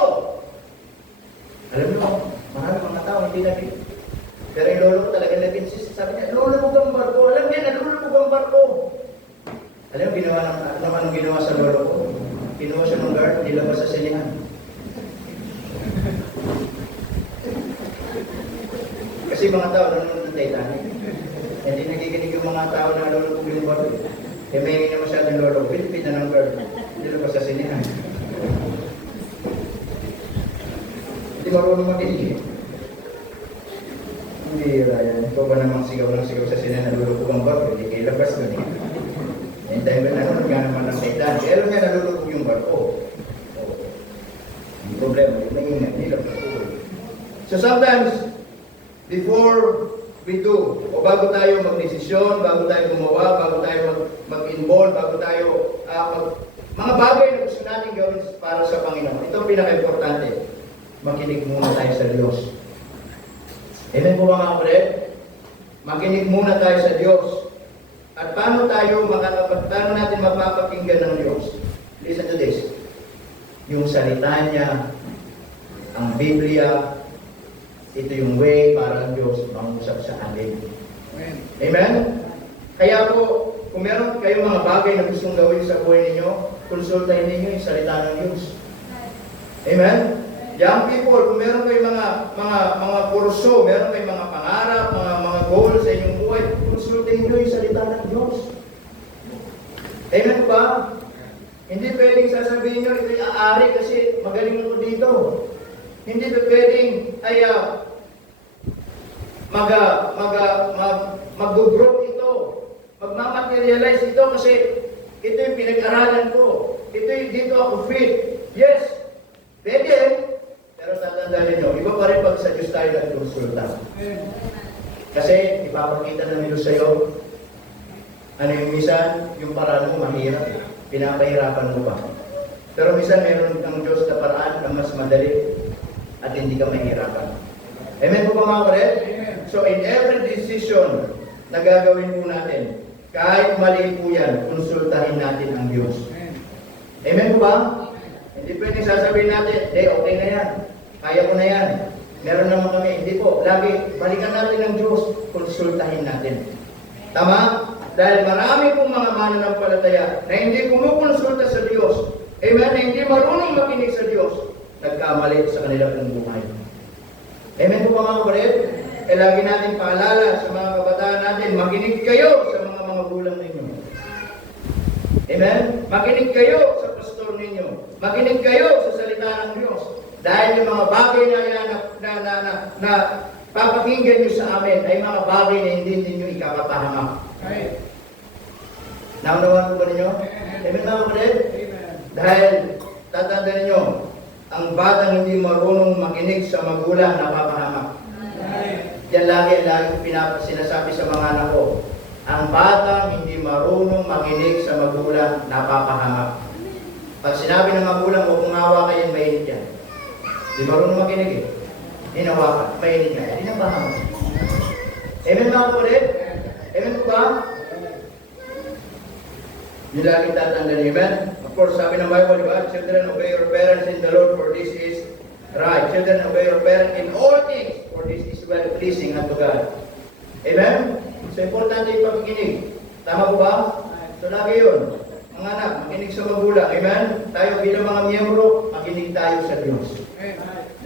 Alam mo, maraming mga tao, hindi nagiginig. Pero yung lolo ko talaga nag-insist. Sabi niya, lulubog ang barko! Alam niya na lulubog ang barko! Alam mo, anong ginawa sa lolo ko? Kinuha siya ng guard, nilabas sa sinihan. Kasi mga tao nanonood ng Titanic. Hindi nagiginig yung mga tao na lolo ko yung barko. Kaya may hindi na masyadong lolo ko, pinipin na ng guard, nilabas sa sinihan. Hindi marunong makinig. Hindi, Ryan. Ikaw ba namang sigaw sa sinihan na lolo ko ang barko? Hindi kayo labas doon eh. And dahil ba nanonood nga naman ng Titanic, alam nga nalulubog yung barko. Ang problema, yung nangingat nila. So sometimes, before we do, o bago tayo mag-desisyon, bago tayo gumawa, bago tayo mag-involve, bago tayo, mga bagay na gusto natin gawin para sa Panginoon. Ito ang pinaka-importante. Makinig muna tayo sa Diyos. Amen po mga kapatid? Makinig muna tayo sa Diyos. At paano natin mapapakinggan ng Diyos? Listen to this. Yung salita niya, ang Biblia, ito yung way para ang Diyos mangusap sa atin. Amen? Kaya po, kung meron kayong mga bagay na gustong gawin sa buhay ninyo, konsultahin ninyo yung salita ng Diyos. Amen? Young people, kung meron kayong mga kurso, meron kayong mga pangarap, mga goals sa inyong buhay, konsultahin nyo yung salita ng Diyos. Amen ba? Hindi pwedeng sasabihin nyo, ito'y aari kasi magaling ako dito. Hindi pwedeng mag-grow ito. Magmamaterialize ito kasi ito yung pinag-aralan ko. Ito yung dito ako fit. Yes, pwede. Pero tatandaan niyo, iba pa rin pag sa Diyos tayo nag-consulta. Kasi ipapakita ng Diyos sa'yo, ano yung minsan, yung paraan mo mahirap. Pinapahirapan mo pa. Pero minsan meron ng Diyos na paraan na mas madali at hindi ka mahirapan. Amen po ba mga kapatid? So in every decision na gagawin po natin, kahit mali po yan, konsultahin natin ang Diyos. Amen po ba? Hindi pwedeng sasabihin natin, okay na yan. Kaya ko na yan. Meron naman kami. Hindi po. Lagi, balikan natin ang Diyos. Konsultahin natin. Tama? Dahil marami pong mga mananampalataya na hindi kumukonsulta sa Diyos. Amen? Na hindi marunong makinig sa Diyos. Nagkamali sa kanila pong buhay. Amen po mga kapatid? Lagi natin paalala sa mga kabataan natin, makinig kayo sa mga magulang ninyo. Amen? Makinig kayo sa pastor ninyo. Makinig kayo sa salita ng Diyos. Dahil yung mga bagay na papakinggan nyo sa amin ay mga bagay na hindi ninyo ikapapahamak. Right. Naunawaan po ba ninyo? Amen mga kapatid? Dahil tatanda ninyo, ang batang hindi marunong makinig sa magulang napapahamak. Yan lagi sinasabi sa mga anak ko. Ang batang hindi marunong makinig sa magulang napapahamak. Pag sinabi ng magulang, huwag mong hawakan yan, mainit yan. Hindi marunong makinig eh. Hinawakan, mainit yan. Hindi napahamak. Amen mga kapatid? Amen po ba? Yung laging tatandaan. Amen? Of course, sabi ng Bible, diba? Children, obey your parents in the Lord, for this is right. Children, obey your parents in all things, for this is well-pleasing unto God. Amen? So, importante yung pakikinig. Tama po ba? So, lagi yun. Mga anak, makinig sa magulang. Amen? Tayo bilang mga miyembro, makinig tayo sa Diyos.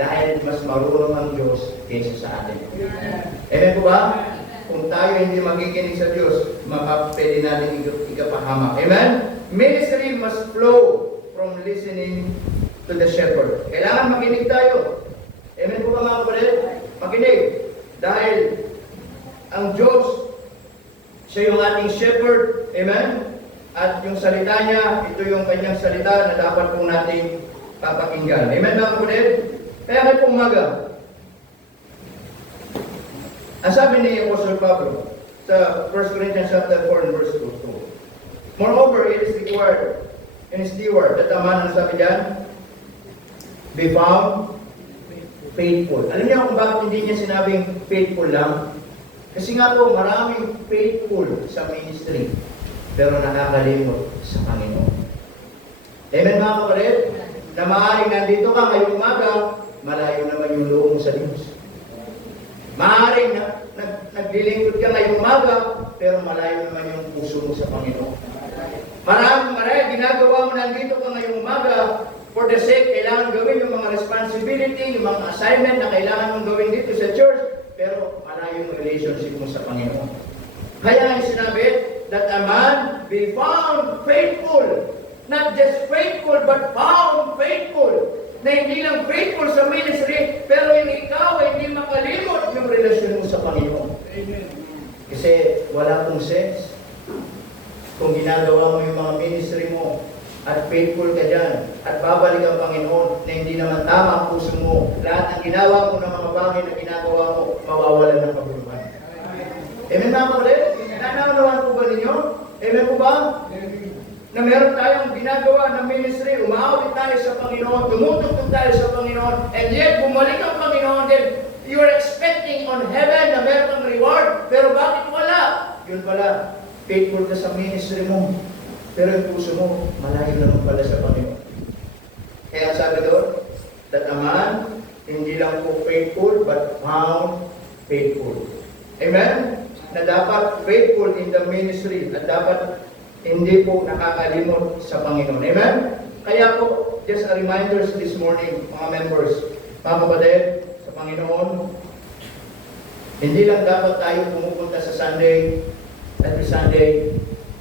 Dahil mas marunong ang Diyos kaysa sa atin. Amen po ba? Kung tayo hindi magiginig sa Diyos, pwede natin ikapahamak. Amen? Ministry must flow from listening to the shepherd. Kailangan makinig tayo. Amen po ba mga kapatid? Makinig. Dahil ang Diyos, siya yung ating shepherd. Amen? At yung salita niya, ito yung kanyang salita na dapat po nating papakinggan. Amen mga kapatid? Kaya ngayon pong umaga, ang sabi ni Apostle Pablo sa 1 Corinthians chapter 4 and verse 2. Moreover, it is required in steward that a man, ang sabi dyan, be found faithful. Alam niyo kung bakit hindi niya sinabing faithful lang? Kasi nga po, maraming faithful sa ministry, pero nakakalimot sa Panginoon. Amen mga kapatid? Na maaaring nandito ka ngayong umaga, malayo naman yung loob mo sa Diyos. Maaaring naglilingkod ka ngayong umaga, pero malayo naman yung puso mo sa Panginoon. Marami ginagawa mo nandito ka ngayong umaga, for the sake, kailangan gawin yung mga responsibility, yung mga assignment na kailangan mong gawin dito sa church, pero malayo yung relationship mo sa Panginoon. Kaya ang sinabi, that a man be found faithful. Not just faithful, but found faithful. Na hindi lang faithful sa ministry, pero yung ikaw ay hindi makalimot yung relasyon mo sa Panginoon. Amen. Kasi wala pong sense kung ginagawa mo yung mga ministry mo at faithful ka dyan at babalik ang Panginoon na hindi naman tama ang puso mo. Lahat ng ginawa mo ng mga bagay na ginagawa mo, mawawalan ng kabuluhan. Amen mga kapatid? Nananawan po ba ninyo? Amen po ba? Na meron tayong ginagawa ng ministry, umaawit tayo sa Panginoon, tumutugtog tayo sa Panginoon, and yet bumalik ang Panginoon, then you're expecting on heaven na meron kang reward, pero bakit wala? Yun pala, faithful ka sa ministry mo, pero yung puso mo, malayo naman pala sa Panginoon. Kaya sabi doon, that a man, hindi lang po faithful, but found faithful. Amen? na dapat faithful in the ministry at dapat hindi po nakakalimot sa Panginoon. Amen? Kaya po, just a reminders this morning, mga members, mga kapatid, sa Panginoon, hindi lang dapat tayo pumupunta sa Sunday, every Sunday,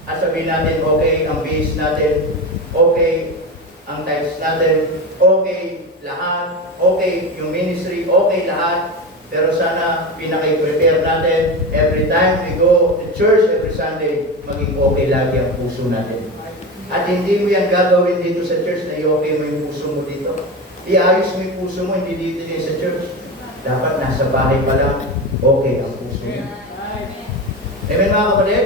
at sabihin natin, okay, ang base natin, okay, ang tithes natin, okay, lahat, okay, yung ministry, okay, lahat, pero sana pinaka-prepare natin, every time we go to church, every Sunday, maging okay lagi ang puso natin. At hindi mo yan gagawin dito sa church na i-okay mo yung puso mo dito. Iayos mo yung puso mo, hindi dito din sa church. Dapat nasa bahay pa lang, okay ang puso mo. Amen mga kapatid?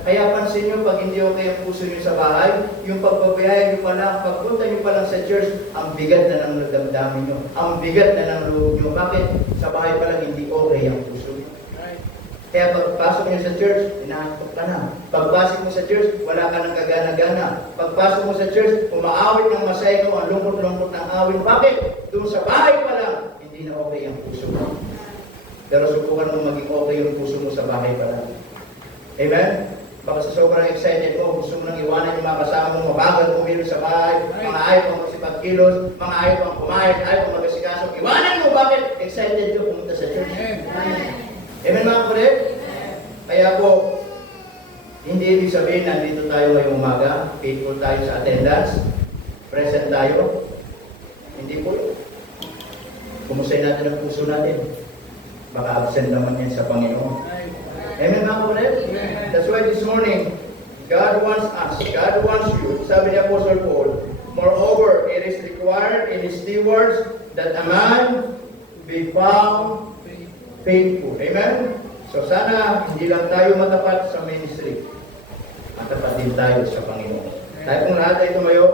Kaya pansin nyo, pag hindi okay ang puso nyo sa bahay, yung pagbabayayan nyo pa lang, pagpunta nyo pa lang sa church, ang bigat na ng damdamin nyo. Ang bigat na ng loob nyo. Bakit? Sa bahay pa lang hindi okay ang puso nyo. Kaya pagpasok nyo sa church, inaantok ka na. Pagpasok mo sa church, wala ka ng kagana-gana. Pagpasok mo sa church, umaawit ng masaya mo, ang lungkot-lungkot ng awit. Bakit? Doon sa bahay pa lang, hindi na okay ang puso mo. Pero subukan mo maging okay yung puso mo sa bahay pa lang. Amen? Baka sa sobrang excited mo, gusto mo nang iwanan yung mga kasama mo, mabagal pumilo sa bahay, mga ayaw pang magsipagkilos, mga ayaw pang kumain, ayaw pang magasikaso. Iwanan mo, bakit? Excited ka pumunta sa church. Amen mga kapatid? Kaya po, hindi ibig sabihin nandito tayo ngayong umaga, faithful tayo sa attendance, present tayo. Hindi po yun. Kumusay natin ang puso natin. Baka absent naman yan sa Panginoon. Amen mga kapatid? That's why this morning, God wants us, God wants you, sabi ni Apostle Paul, moreover, it is required in his stewards that a man be found faithful. Amen? So sana hindi lang tayo matapat sa ministry. Matapat din tayo sa Panginoon. Tayo kung lahat ay tumayo.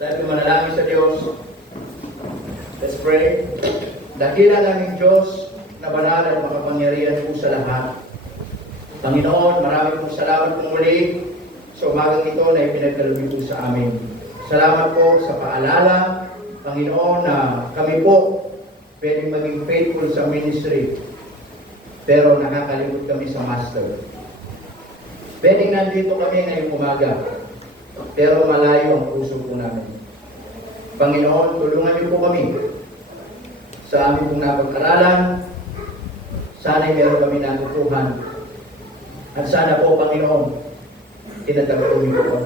Tayo kung manalangin sa Diyos. Let's pray. Dakila naming Diyos na banal at makapangyarihan po sa lahat. Panginoon, marami pong salamat po muli sa umagang ito na ipinagkaloob po sa amin. Salamat po sa paalala, Panginoon, na kami po pwedeng maging faithful sa ministry, pero nakakalimot kami sa Master. Pwedeng nandito kami ngayong umaga, pero malayo ang puso po namin. Panginoon, tulungan niyo po kami sa aming pong napag-aralan. Sana'y meron kami natutuhan. At sana po, Panginoon, tinatagpo niyo po.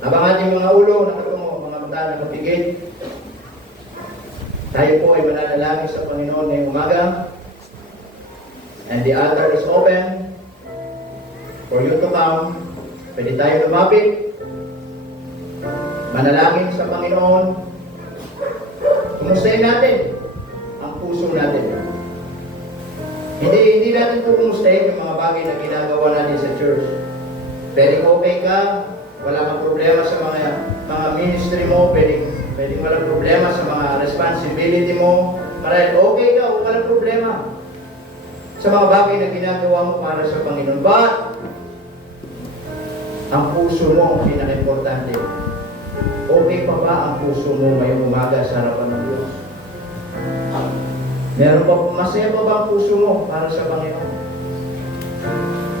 Habang ating mga ulo, nakatungo, mga mata nakapigil, tayo po ay mananalangin sa Panginoon ngayong umaga. And the altar is open for you to come. Pwede tayo lumapit. Manalangin sa Panginoon. Kumustahin natin ang puso natin. Hindi natin po kumustahin yung mga bagay na ginagawa natin sa church. Pwedeng okay ka, wala kang problema sa mga ministry mo, pwedeng walang problema sa mga responsibility mo. Marahil okay ka, walang problema sa mga bagay na ginagawa mo para sa Panginoon. But, ang puso mo ang pinaka-importante. Okay pa ba ang puso mo ngayong umaga sa harapan ng Diyos? Meron pa, masaya pa ba ang puso mo para sa Panginoon?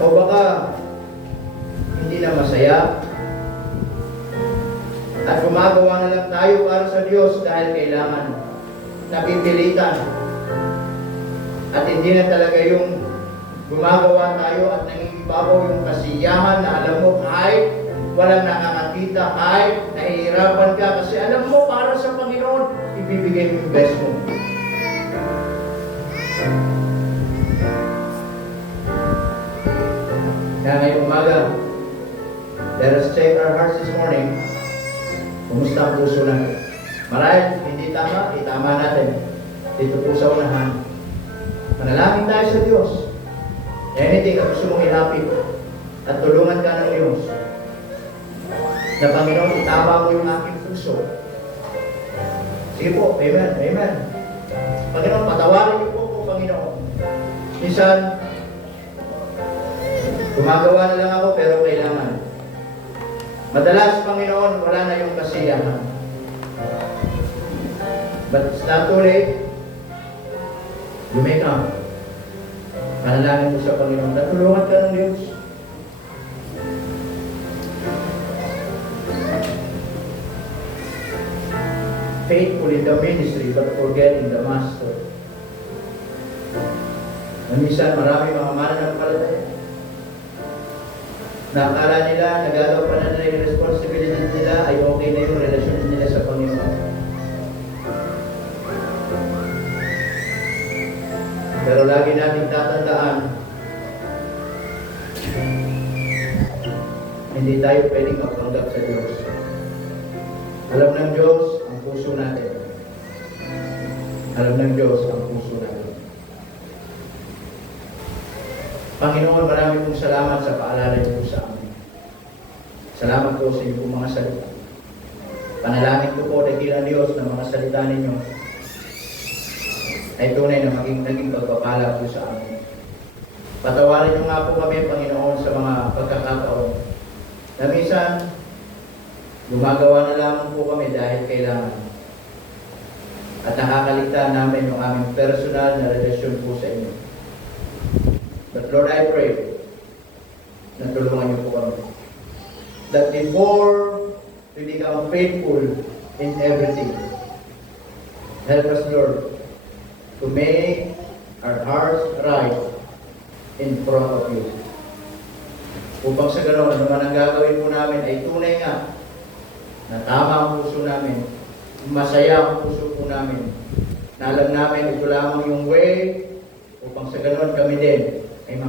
O baka, hindi na masaya? At gumagawa na lang tayo para sa Diyos dahil kailangan. Napipilitan. At hindi na talaga yung gumagawa tayo at nangingibabaw yung kasiyahan na alam mo kahit walang nakakakita, kahit nahihirapan ka kasi alam mo para sa Panginoon, ibibigay mo yung best mo. Kaya ngayong umaga, let us check our hearts this morning. Kumusta ang puso natin? Marahil, hindi tama, itama natin. Dito po sa unahan. Manalangin tayo sa Diyos. Anything na gusto mong ilapit at tulungan ka ng Diyos. Na Panginoon, itama mo yung aking puso. Sige po, amen, amen. Panginoon, patawarin niyo po po, Panginoon. Minsan, gumagawa na lang ako pero kailangan. Madalas, Panginoon, wala na yung kasiyahan. But it's not too late. You may come. Panalangin mo sa Panginoon. Natulungan ka ng Diyos. Faithful in the ministry but forgetting the master. Minsan marami mga mananampalataya na akala nila, nagagawa pa na nila yung responsibility nila, ay okay na yung relasyon nila sa Panginoon. Pero lagi nating tatandaan, hindi tayo pwedeng magpanggap sa Diyos. Alam ng Diyos ang puso natin. Alam ng Diyos ang puso natin. Panginoon, marami pong salamat sa paalala niyo po sa amin. Salamat po sa inyo pong mga salita. Panalangin ko po, dakilang Diyos, na mga salita ninyo ay tunay na naging pagpapala po sa amin. Patawarin niyo nga po kami, Panginoon, sa mga pagkakataon na minsan gumagawa na lamang po kami dahil kailangan. At nakakaligtaan namin yung aming personal na relasyon po sa inyo. But Lord, I pray na tulungan niyo po kami. That before we become faithful in everything, help us, Lord, to make our hearts right in front of you. Upang sa ganoon, ano man ang gagawin po namin ay tunay nga na tama ang puso namin, masaya ang puso po namin, na alam namin ito lamang yung way upang sa ganoon kami din ay